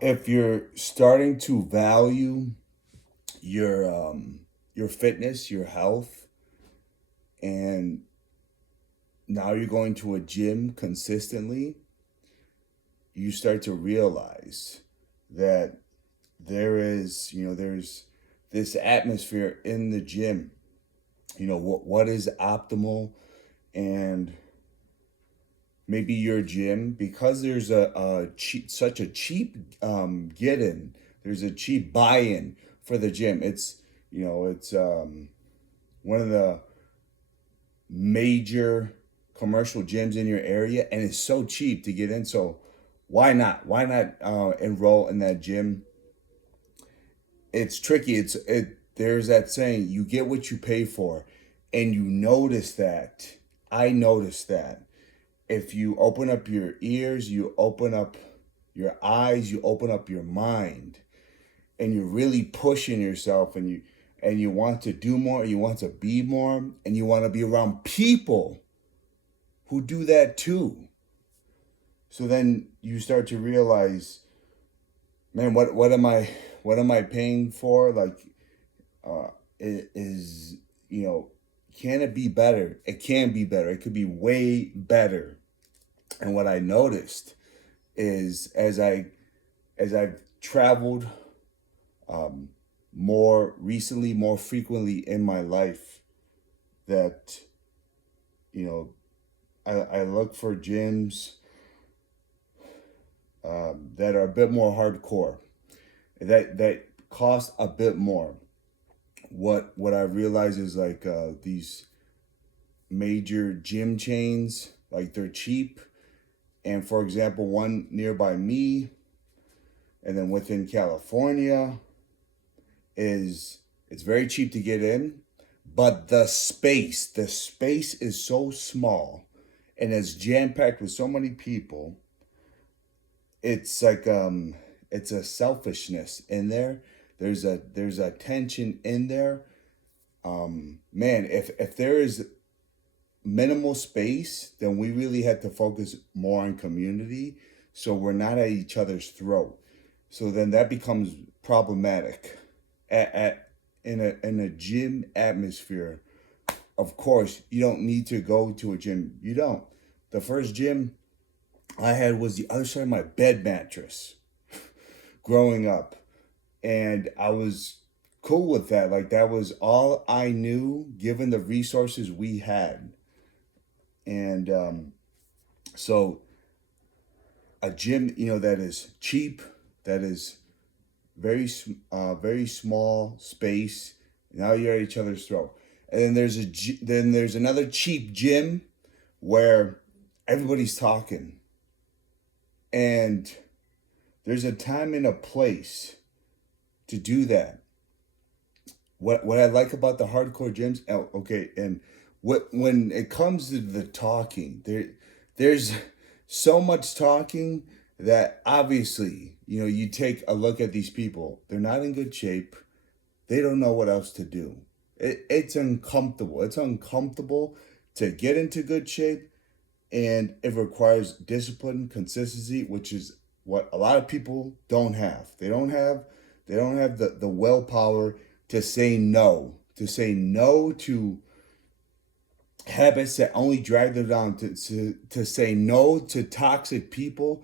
If you're starting to value your fitness, your health, and now you're going to a gym consistently, you start to realize that there's this atmosphere in the gym. What is optimal, and maybe your gym, because there's such a cheap get in, there's a cheap buy in for the gym. It's one of the major commercial gyms in your area, and it's so cheap to get in. So why not enroll in that gym? It's tricky. There's that saying, you get what you pay for. And you notice that. I noticed that if you open up your ears, you open up your eyes, you open up your mind, and you're really pushing yourself, and you want to do more, you want to be more, and you want to be around people who do that too. So then you start to realize, man, what am I paying for? Like, it is you know, can it be better? It can be better. It could be way better. And what I noticed is, as I've traveled um, more recently, more frequently in my life, that you know I look for gyms that are a bit more hardcore, that cost a bit more. What I realize is, like, these major gym chains, like, they're cheap. And for example, one nearby me, and then within California, is it's very cheap to get in, but the space is so small, and it's jam packed with so many people. It's like, it's a selfishness in there. There's a tension in there. Man, if there is minimal space, then we really had to focus more on community, so we're not at each other's throat. So then that becomes problematic at in a gym atmosphere. Of course, you don't need to go to a gym. You don't. The first gym I had was the other side of my bed mattress growing up, and I was cool with that. Like, that was all I knew, given the resources we had. And so a gym, that is cheap, that is very small space. Now you're at each other's throat. And then there's another cheap gym where everybody's talking, and there's a time and a place to do that. What I like about the hardcore gyms, okay, and when it comes to the talking, there's so much talking that, obviously, you take a look at these people. They're not in good shape. They don't know what else to do. It's uncomfortable. It's uncomfortable to get into good shape, and it requires discipline, consistency, which is what a lot of people don't have. They don't have the willpower to say no, to habits that only drag them down, to say no to toxic people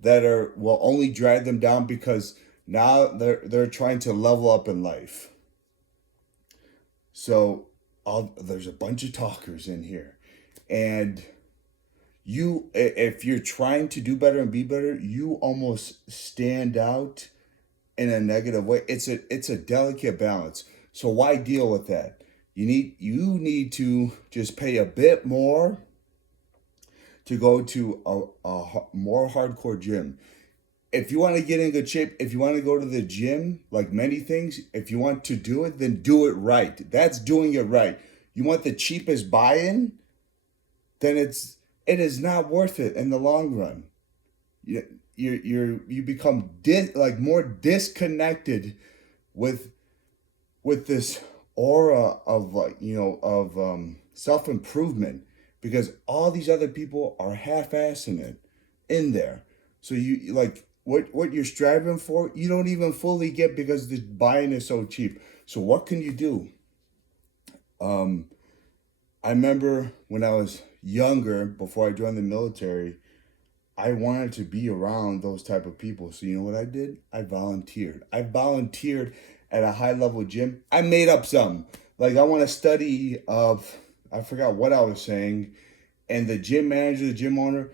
that are will only drag them down, because now they're trying to level up in life. So, there's a bunch of talkers in here, and if you're trying to do better and be better, you almost stand out in a negative way. It's a delicate balance. So why deal with that? You need to just pay a bit more to go to a more hardcore gym. If you want to get in good shape, if you want to go to the gym, like many things, if you want to do it, then do it right. That's doing it right. You want the cheapest buy-in, then it is not worth it in the long run. You become like more disconnected with this aura of, like, of self improvement, because all these other people are half assing it in there. So, like, what you're striving for, you don't even fully get because the buying is so cheap. So what can you do? Um, I remember when I was younger, before I joined the military, I wanted to be around those type of people. So you know what I did? I volunteered. I volunteered at a high level gym. I made up some. Like I want to study of I forgot what I was saying. And the gym manager, the gym owner,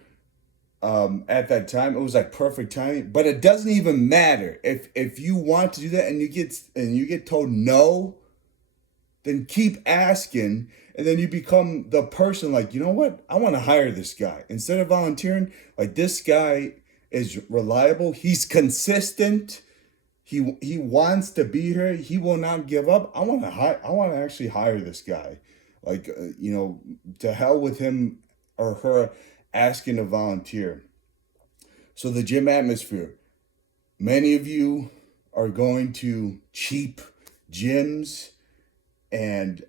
at that time, it was like perfect timing. But it doesn't even matter. If you want to do that and you get told no, then keep asking, and then you become the person like, you know what, I want to hire this guy instead of volunteering. Like, this guy is reliable, he's consistent, he wants to be here, he will not give up. I want to actually hire this guy. Like, to hell with him or her asking to volunteer. So the gym atmosphere, many of you are going to cheap gyms, and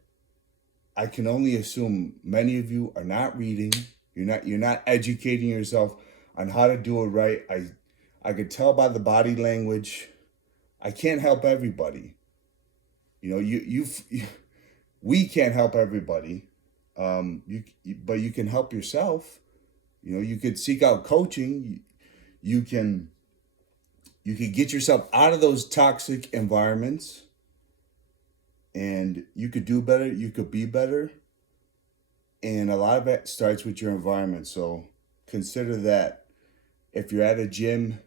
I can only assume many of you are not reading. You're not educating yourself on how to do it right. I could tell by the body language. I can't help everybody. You know, we can't help everybody. But you can help yourself. You know, you could seek out coaching. You can get yourself out of those toxic environments, and you could do better, you could be better. And a lot of it starts with your environment. So consider that. If you're at a gym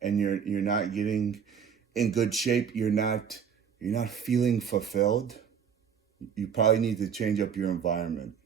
and you're not getting in good shape, you're not feeling fulfilled, you probably need to change up your environment.